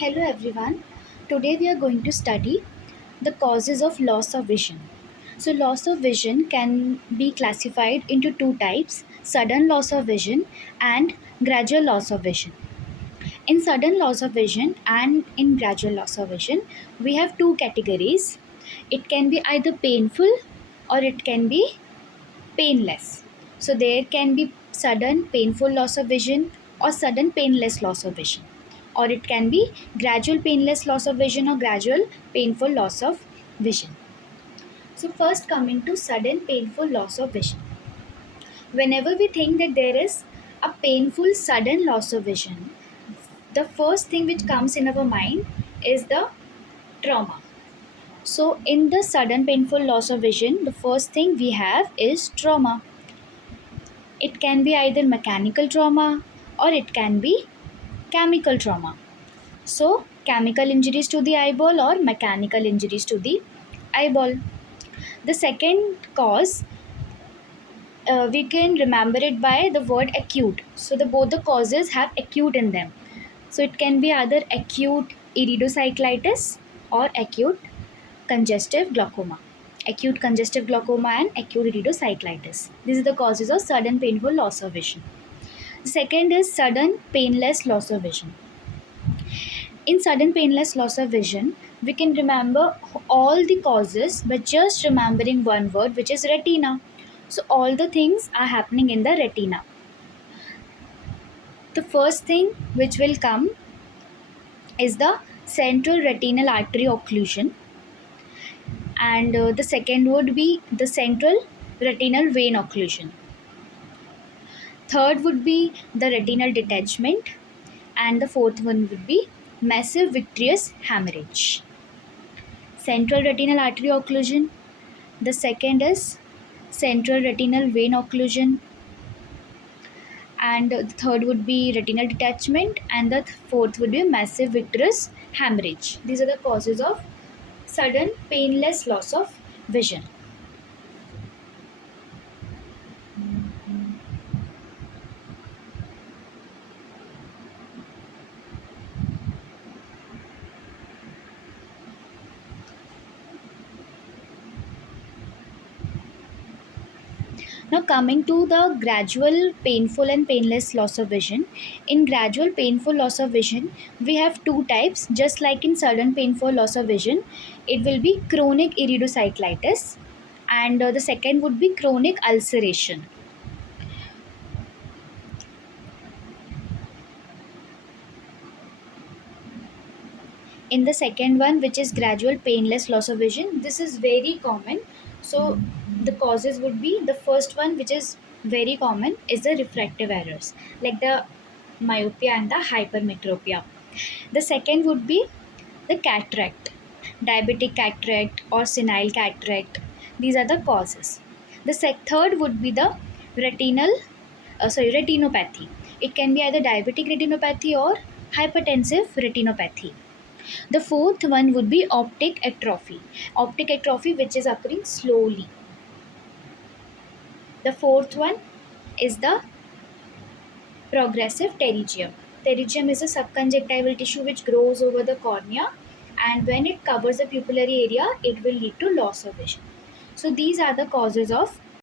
Hello everyone. Today we are going to study the causes of loss of vision. So loss of vision can be classified into two types: sudden loss of vision and gradual loss of vision. In sudden loss of vision and in gradual loss of vision, we have two categories. It can be either painful or it can be painless. So there can be sudden painful loss of vision or sudden painless loss of vision. Or it can be gradual painless loss of vision or gradual painful loss of vision. So first coming to sudden painful loss of vision. Whenever we think that there is a painful sudden loss of vision, the first thing which comes in our mind is the trauma. So in the sudden painful loss of vision, the first thing we have is trauma. It can be either mechanical trauma or it can be chemical trauma. So, chemical injuries to the eyeball or mechanical injuries to the eyeball. The second cause, we can remember it by the word acute. So, both the causes have acute in them. So, it can be either acute iridocyclitis or acute congestive glaucoma. Acute congestive glaucoma and acute iridocyclitis. These are the causes of sudden painful loss of vision. The second is sudden painless loss of vision. In sudden painless loss of vision, we can remember all the causes by just remembering one word, which is retina. So, all the things are happening in the retina. The first thing which will come is the central retinal artery occlusion, and the second would be the central retinal vein occlusion. Third would be the retinal detachment, and the fourth one would be massive vitreous hemorrhage. Central retinal artery occlusion. The second is central retinal vein occlusion, and the third would be retinal detachment, and the fourth would be massive vitreous hemorrhage. These are the causes of sudden painless loss of vision. Now coming to the gradual painful and painless loss of vision. In gradual painful loss of vision, we have two types. Just like in sudden painful loss of vision, it will be chronic iridocyclitis, and the second would be chronic ulceration. In the second one, which is gradual painless loss of vision, this is very common. So the causes would be, the first one which is very common is the refractive errors, like the myopia and the hypermetropia. The second would be the cataract, diabetic cataract or senile cataract. These are the causes. The third would be the retinopathy. It can be either diabetic retinopathy or hypertensive retinopathy. The fourth one would be optic atrophy. Optic atrophy which is occurring slowly. The fourth one is the progressive pterygium. Pterygium is a subconjunctival tissue which grows over the cornea, and when it covers the pupillary area, it will lead to loss of vision. So these are the causes of